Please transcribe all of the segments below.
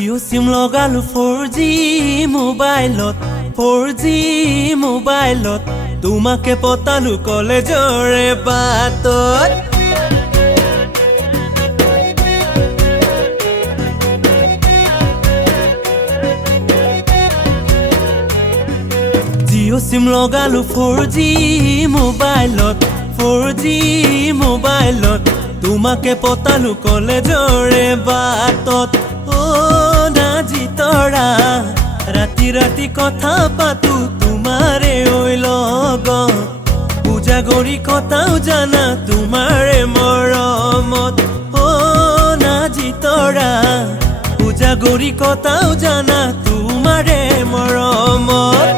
Jio' SIM লগালো 4G মোবাইলত 4G মোবাইলত তোমাকে পতালো কলেজৰে বাটত জিঅ' চিম লগালো 4G মোবাইলত 4G মোবাইলত তোমাকে পতালো কলেজৰে বাটত নাজি তৰা ৰাতি ৰাতি কথা পাতো তোমাৰে ঐ লগত উজাগৰি কথাও জানা তোমাৰে মৰমত নাজি তৰা উজাগৰি কথাও জানা তোমাৰে মৰমত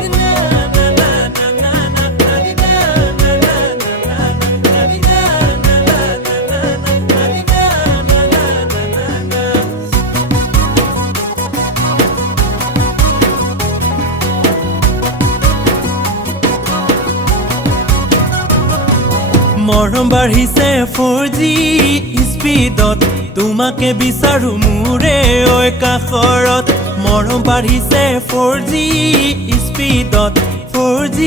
মৰম বাঢ়িছে 4G স্পীডত তোমাকে বিচাৰো মোৰে ঐ কাষৰত মৰম বাঢ়িছে 4G স্পীডত 4G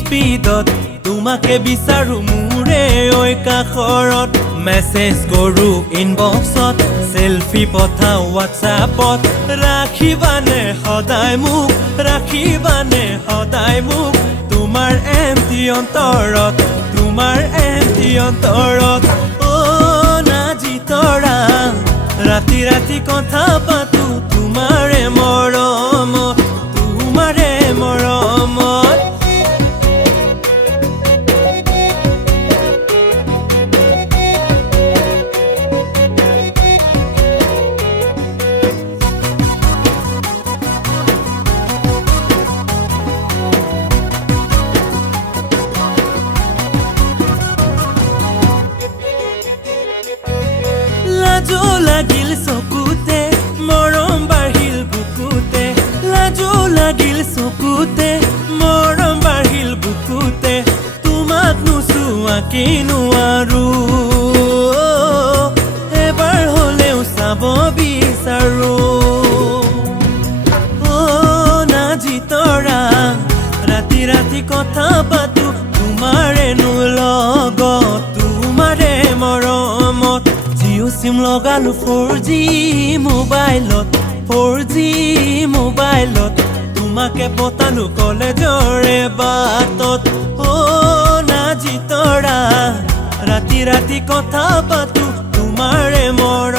স্পীডত তোমাকে বিচাৰো মোৰে ঐ কাষৰত মেছেজ কৰো ইনবক্সত সেলফি পঠাও হোৱাটছআপত ৰাখিবানে সদায় মোক তোমাৰ এমটি অন্তৰত তোমাৰ এমটি অন্তৰত নাজি তৰা ৰাতি ৰাতি কথা পাতো তোমাৰে মৰমত লাজো লাগিল চকুতে মৰম বাঢ়িল বুকুতে লাজো লাগিল চকুতে মৰম বাঢ়িল বুকুতে তোমাক নোচোৱা কি নোৱাৰো এবাৰ হলেও চাব বিচাৰো নাজি তৰা ৰাতি ৰাতি কথা পাতো তোমাৰে লগত তোমাৰে মৰমত জিঅ' চিম লগালো 4G মোবাইলত 4G মোবাইলত তোমাকে পতালো কলেজৰে বাটত নাজি তৰা ৰাতি ৰাতি কথা পাতো তোমাৰে মৰমত